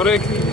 Correctly.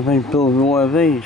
vem pelo de uma vez.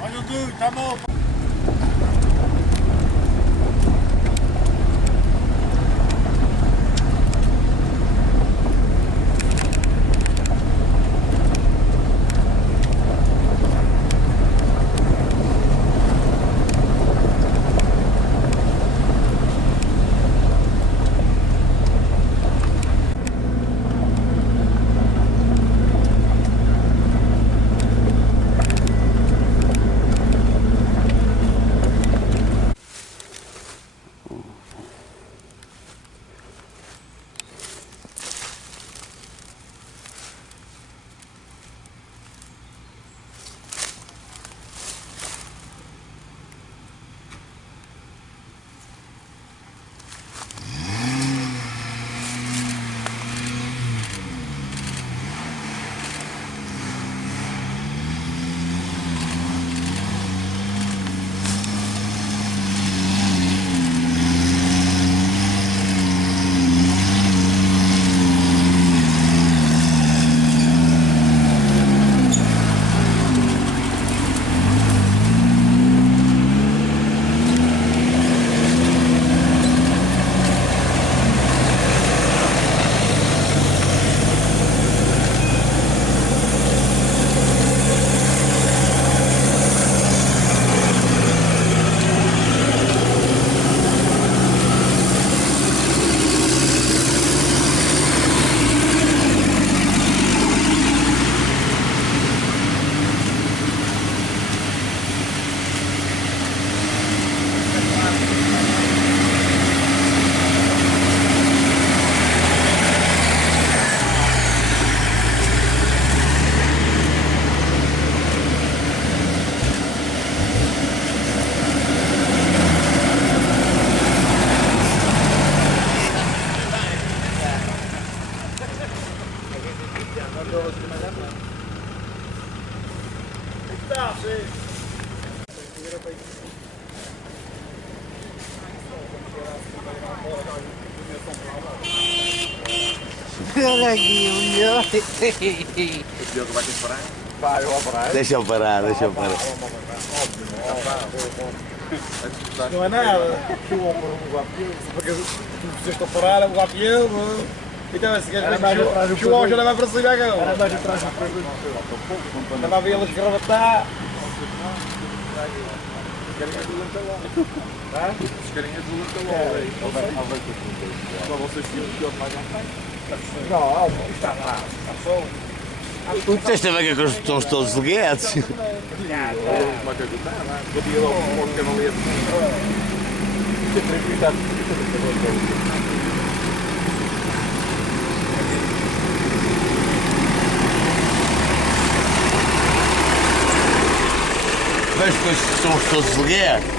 Olha o duro, tá bom. Tá, sim. Olha aqui, o melhor. O Diogo vai ter que parar? Vai, eu vou parar. Deixa eu parar, deixa eu parar. Não é nada. Chuam por um guapião, porque tu precisas parar o guapião. Então, esse gajo chuam já não vai para cima agora. Era mais atrás do produto. Estava a ver ele desgravatar. Os carinhas do Lantalão. Os carinhas do Lantalão. Só vocês tinham o pior mais à frente. Não, está lá. Está só. Tu tens também que estão todos ligados. Uma coisa que está, batia logo um cavalete. Isso é tranquilidade. Mas depois somos todos ligados.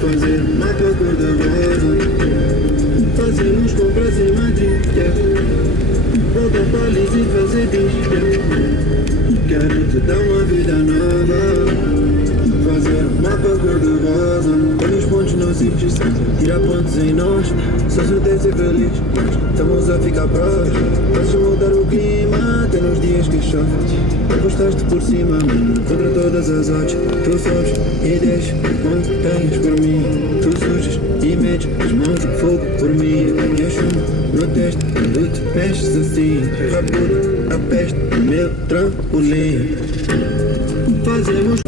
Fazer mapa cor-de-rosa, fazemos compras em Madrid, voltar para Paris e fazer disco. Quero te dar uma vida nova. Fazer mapa cor-de-rosa, põe os pontos nos sítios, tira pontos em nós. Só se der ser feliz, estamos a ficar próximos. Podes mudar o clima, até nos dias que chove. Apostaste por cima, contra todas as odds. Tu sobes e desces quando tens por mim. Tu surges e metes as mãos em fogo por mim. E a chumbo no teste quando te mexes assim. Rapuda, a peste, meu trampolim. Fazemos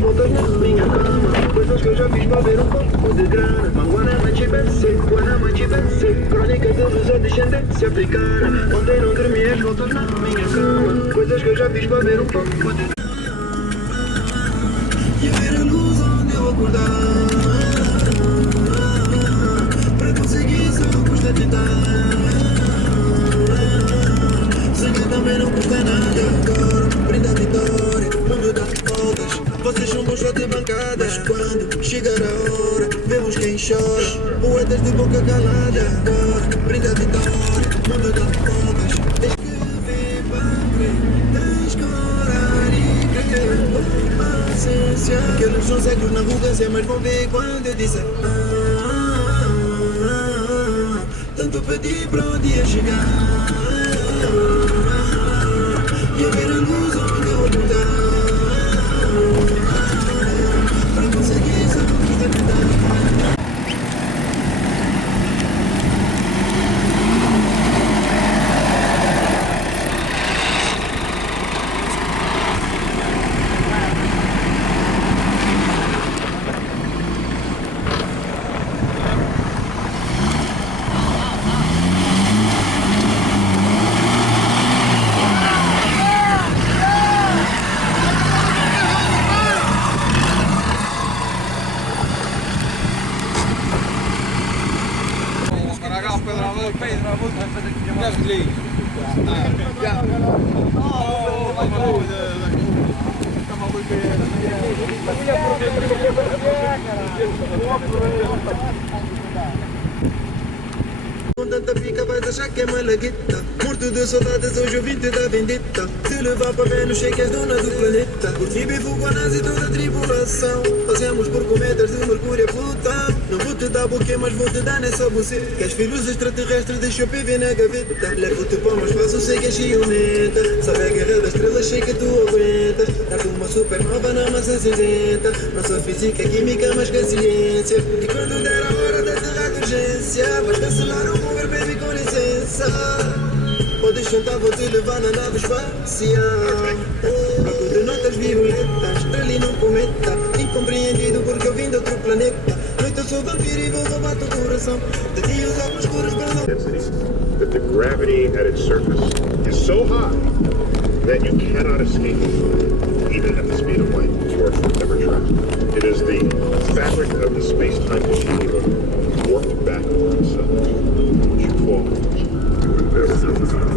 voltas na minha cama, coisas que eu já fiz para ver um pouco de grana. Manguana te vencer, Guanama te vencer, crônicas de luz descendência africana. Ontem não dormi as voltas na minha cama, coisas que eu já fiz para ver um pouco de grana. E ver a luz onde eu acordar, para conseguir só custa tentar. Sei que também não custa nada agora, brinda a vitória, mundo dá voltas. Vocês são bons só de bancada, mas quando chegar a hora, vemos quem chora. Poetas de boca calada, agora brinda a vitória, mundo dá voltas. Tens que ver para frente, tens coragem e crer, paciência. Aqueles são cegos na arrogância, mas vão ver quando eu disser. Tanto tanto pedir pra onde ia chegar. E a ver a luz onde eu mudar. Para conseguir essa vida me dá. Com tanta pica vais achar que é malagueta. Morto de saudades, hoje eu vim-te da vendetta. Se levar para ver nos shakers dona do planeta. Por ti vivo Guanás e toda a tribulação. Fazemos por cometas de Mercúrio a Plutão. Não vou te dar buquê, mas vou te dar nessa buceta. Que és filhos extraterrestres, deixa o PV na gaveta. Levo-te para mais fácil, sei que és ciumenta. Sabe a guerra das estrelas, sei que tu aguentas. Dar-te uma supernova na massa cinzenta. Nossa física é química, mas que a ciência. E quando der a hora da terra de urgência, vais cancelar o Uber, baby, com licença. Podes juntar, vou te levar na nave espacial. Banco de notas violetas, estrela não cometa. Incompreendido porque eu vim de outro planeta. Noite eu sou vampiro e vou roubar teu coração. De dia os óculos escuros brandam. That the gravity at its surface is so high that you cannot escape it, even at the speed of light, or never travel. It is the fabric of the space-time continuum warped back on itself. Once you fall, you will never come out.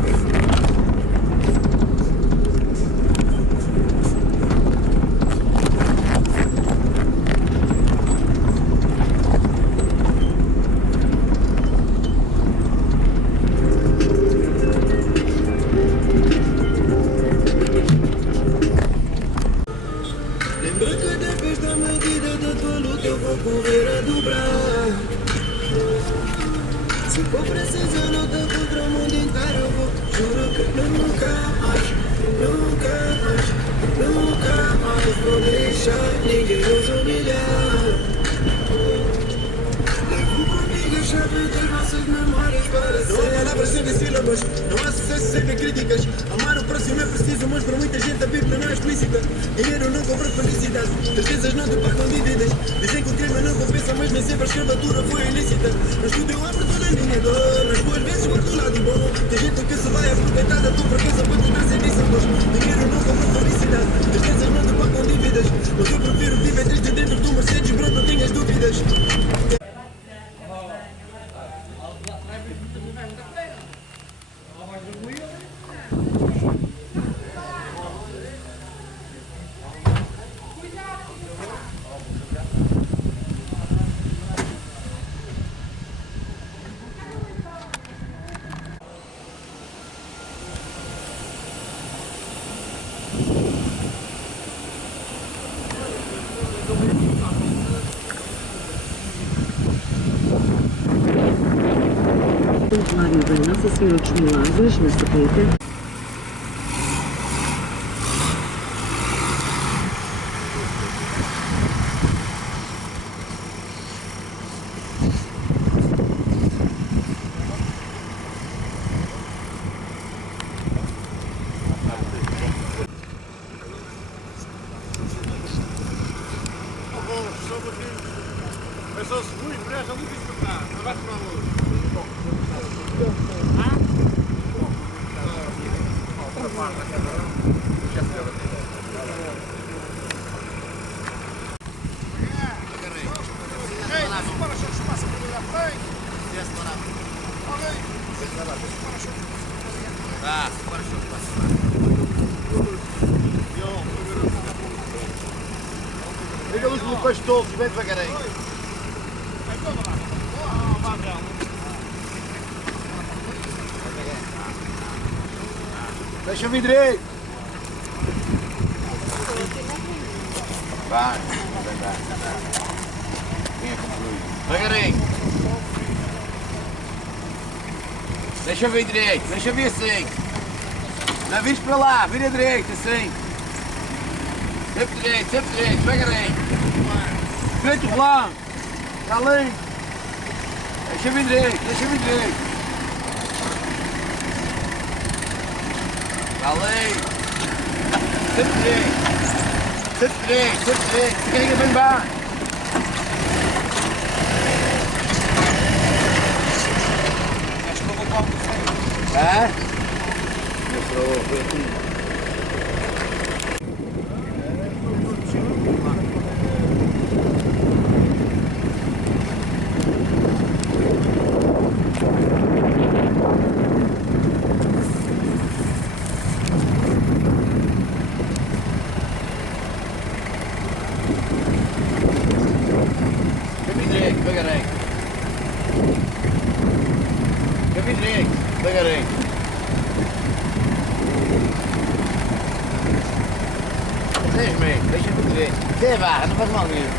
Lembra que depois da medida da tua luta eu vou correr a dobrar. Se for preciso eu luto contra o mundo inteiro, eu vou. Juro que nunca mais, nunca mais, nunca mais vou deixar ninguém nos humilhar. Levo comigo a chave das nossas memórias para sempre. Não há palavras sem sílabas, não há sucesso sem críticas. Amar o próximo é preciso, mas para muita gente a Bíblia não é explícita. Dinheiro não compra felicidade, tristezas não te pagam dívidas. Dizem que o crime não compensa, mas nem sempre a escravatura foi ilícita. No estudo eu abro toda a minha dor, nas boas vezes guardo o lado bom. Tem gente que se vai aproveitar da tua fraqueza para te trazer discípulos. Dinheiro não compra felicidade, tristezas não te pagam dívidas. Mas eu prefiro viver desde dentro do Mercedes, bro, não tenhas dúvidas. Santuário da Nossa Senhora dos Milagres, na Serreta. É só seguro, empresta, não diz que está. Não vai tomar luz. Liga a luz do peixe todos, bem devagarinho. Deixa vir direito. Vai. Vem a concluir. Devagarinho. Deixa eu vir direito, deixa eu vir assim. Não vires para lá, vira direito, assim. Sempre direito, devagarinho. Direito rolão. Está ali. Deixa eu vir direito, deixa eu vir direito. Está ali. Sempre direito, sempre direito. Carrega bem baixo. É? Devagarinho. Deixa-me direito. Zé Barra, não faz mal nenhum.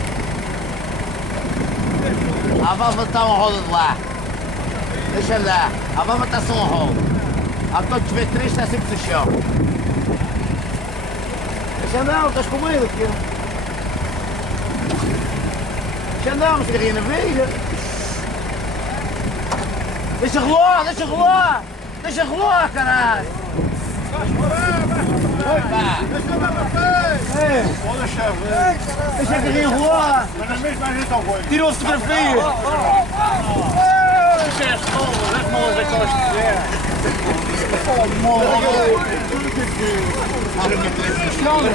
A válvula está uma roda de lá. Deixa andar. A válvula está só uma roda. A quando tiver 3 está sempre no chão. Deixa andar, não estás com medo aqui. Deixa andar, uma cigarrinha na veia. Deixa rolar, deixa rolar! Deixa rolar, caralho! Deixa andar na frente! Pode deixar ver! Deixa a carrinha rolar! Mas na mesma a gente ao olho! Tirou a fotografia! Deixa as molas daquelas que quiser! Não, não,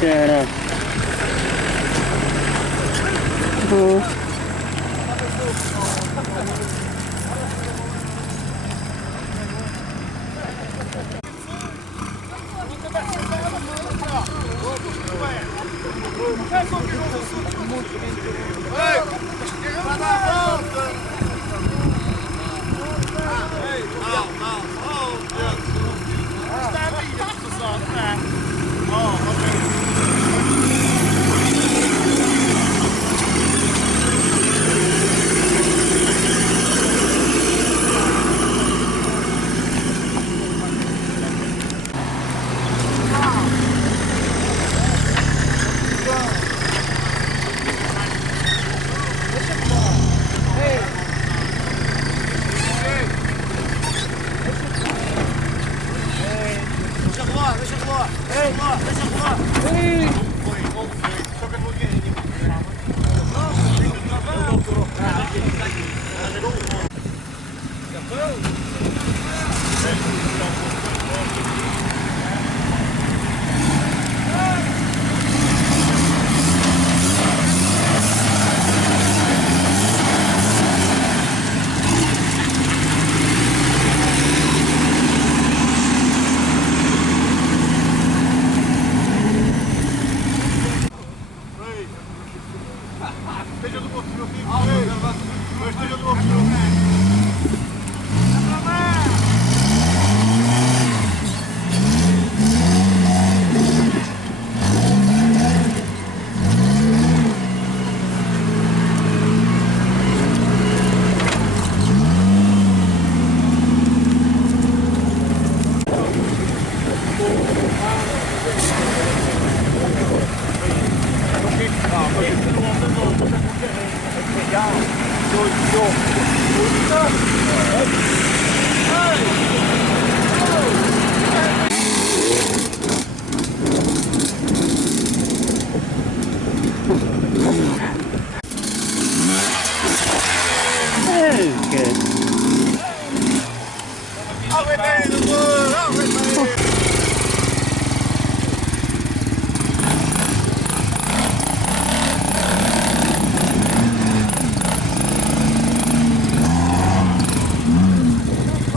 Cara.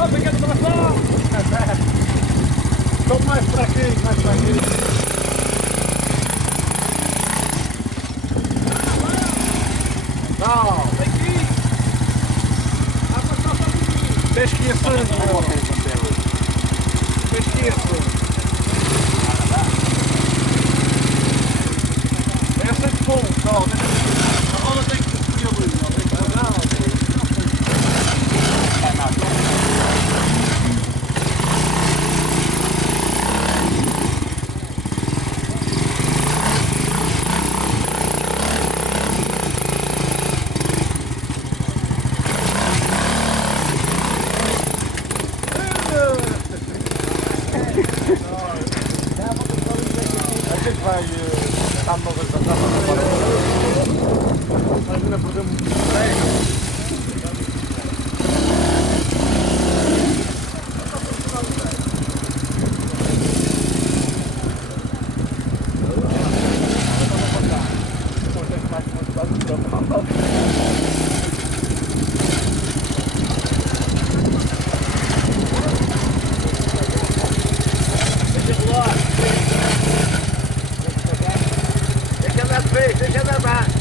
Só pequeno coração! Estou mais para aqui, mais para aqui. Não! Vem aqui! Pesquisa! Pesquisa! Essa é de bom, não, a roda tem que subir ali, não tem que pagar, não tem que vai nada. A gente vai estar numa vez para mas ainda perdemos muito. Deixa andar mais.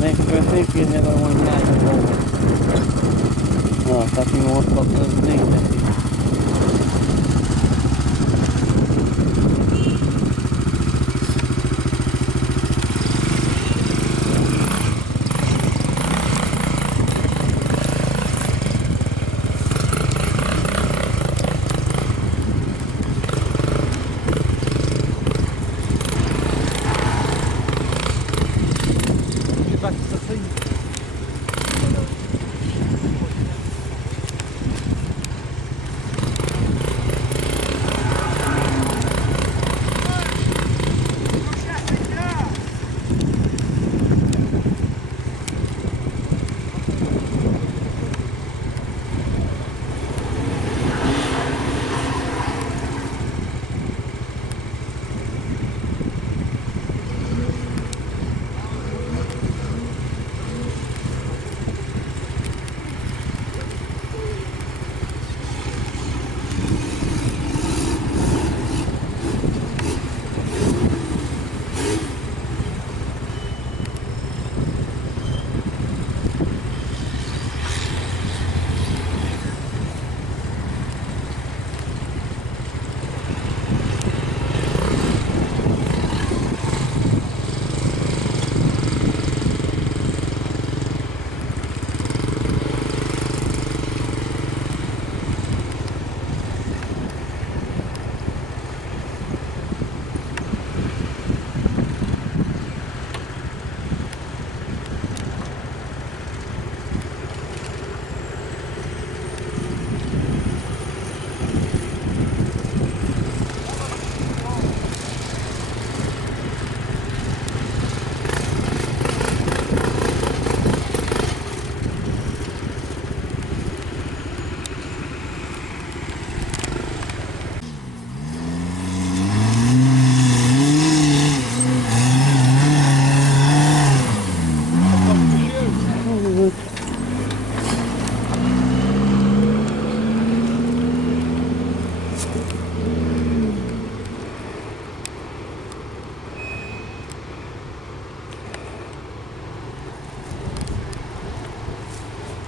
Next birthday you never won that. No, talking about the thing.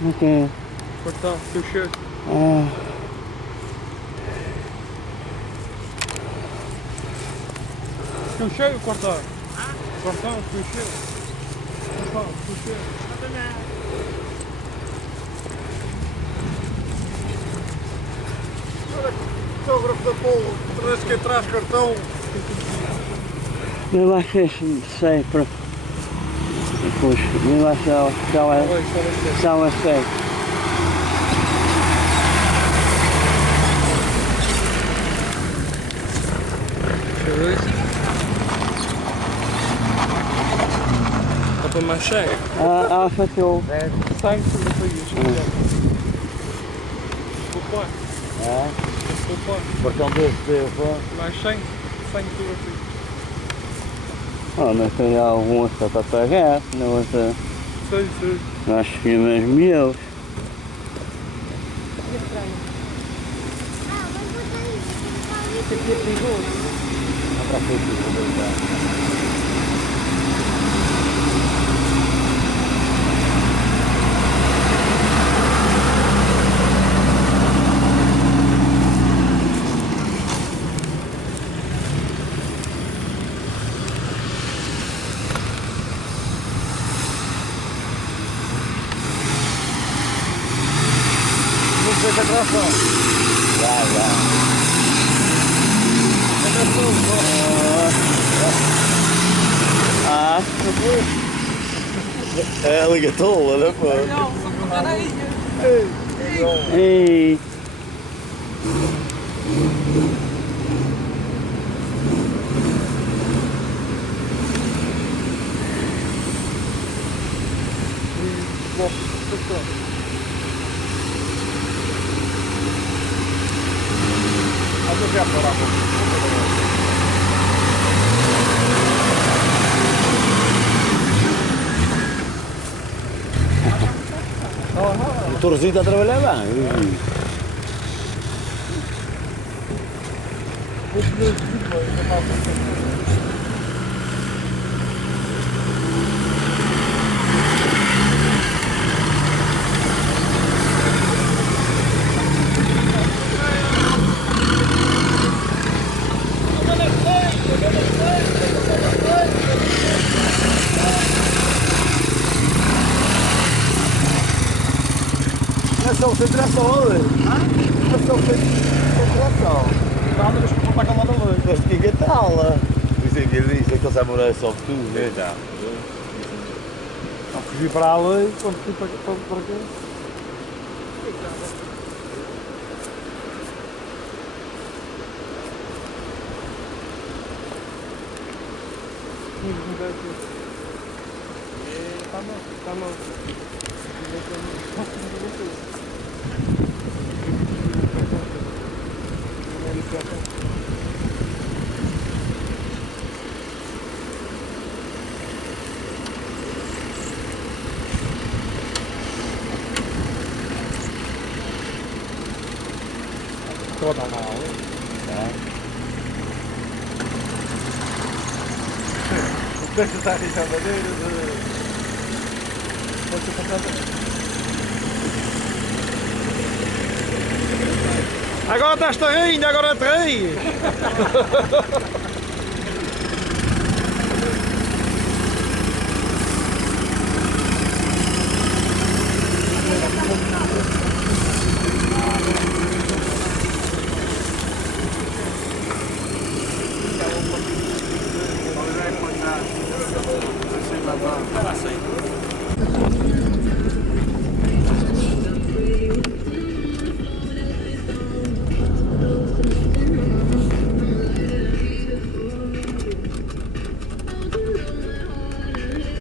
Ok. Portão, teu cheiro. Ah. Teu cheiro, cortar. Cortar, teu cheiro. Cortar, teu cheiro. Fotógrafo da Polo, traz que traz cartão. Eu acho que sei para. Depois, eu acho que ela sei. Dá para mais 100. Ela fatiou. 100 fotografias. Desculpa. Desculpa. Portão desse Mais 100. 100 fotografias. mas tem algumas só para pagar, não outra. Sei. Acho que é mesmo eu. Não sei se atração. Ah, É alligator, né, pô? Não, só por causa aí. ei. O motorzinho está a trabalhar bem. Direção, sem direção, olha. Direção, sem direção. Nada, mas para contar com a luz. Mas que engatá-la. Isso é que ele disse, então sabe morar só tu, né? Já. Não fugi para a lei, quando fui para aqui. Tá bom. Estou a dar uma aula. O que está a deixar madeira? Pode ser completamente. Agora estás-te rindo, agora te ri! Assim.